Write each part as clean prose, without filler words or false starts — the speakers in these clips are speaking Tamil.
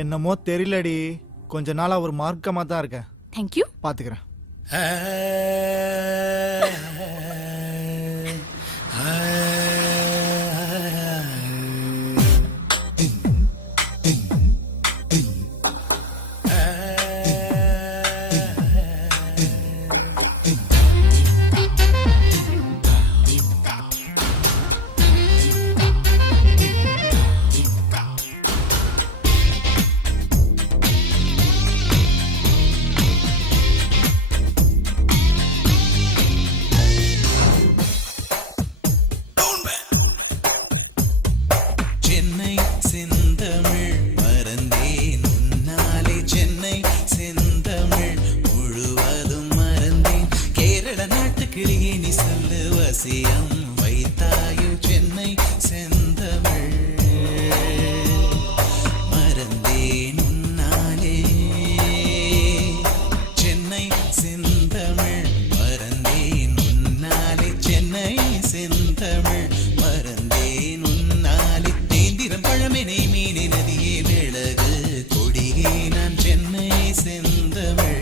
என்னமோ தெரியலடி, கொஞ்ச நாளா ஒரு மார்க்கமா தான் இருக்கேன். தேங்க்யூ. பாத்துக்கிறேன். வைத்தாயோ சென்னை செந்தமிழ் மறந்தேன் உன்னாலே சென்னை செந்தமிழ் மறந்தேன் உன்னாலே சென்னை செந்தமிழ் மறந்தேன் உன்னாலே தேந்திரம் பழமெனை மீனே நதியே விலகு கொடியே நான் சென்னை செந்தமிழ்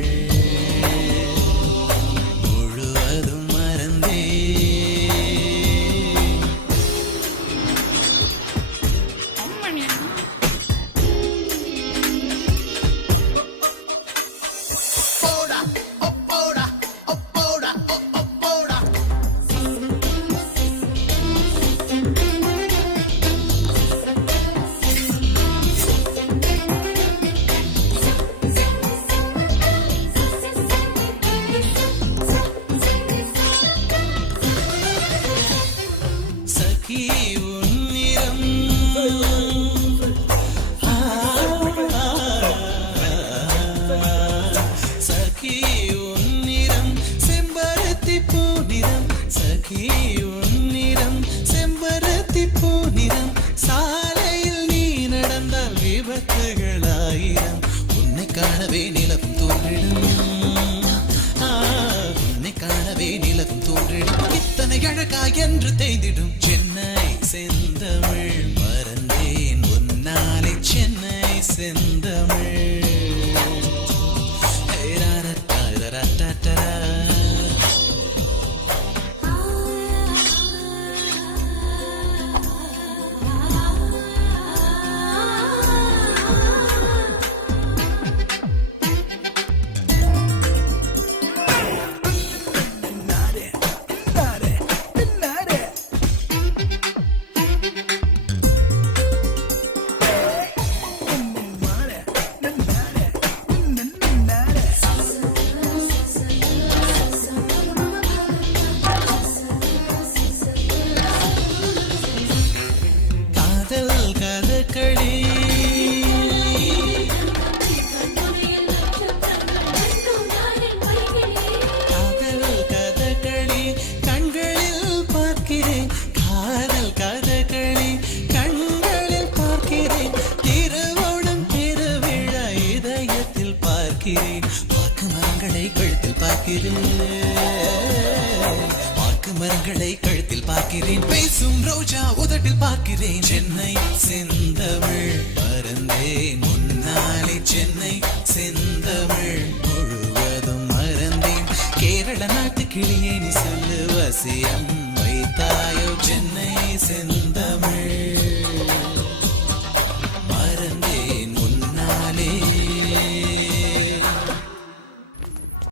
சாலையில் நீ நடந்தால் விபத்துகளாயிரம் உன்னை காணவே நிலவும் தோன்றிடும் உன்னை காணவே நிலவும் தோன்றிடும் இத்தனை அழகா என்று தேய்ந்திடும் சென்னை செந்தமிழ் மறந்தேன் உன்னாலே சென்னை செந்தமிழ் பாக்கு மரங்களை கழுத்தில் பார்க்கிறேன் பேசும் ரோஜா உதட்டில் பார்க்கிறேன் சென்னை செந்தமிழ் மறந்தேன் முன்னாலே சென்னை செந்தமிழ் முழுவதும் மறந்தேன் கேரள நாட்டு கிளியே நீ சொல்லு வசியம்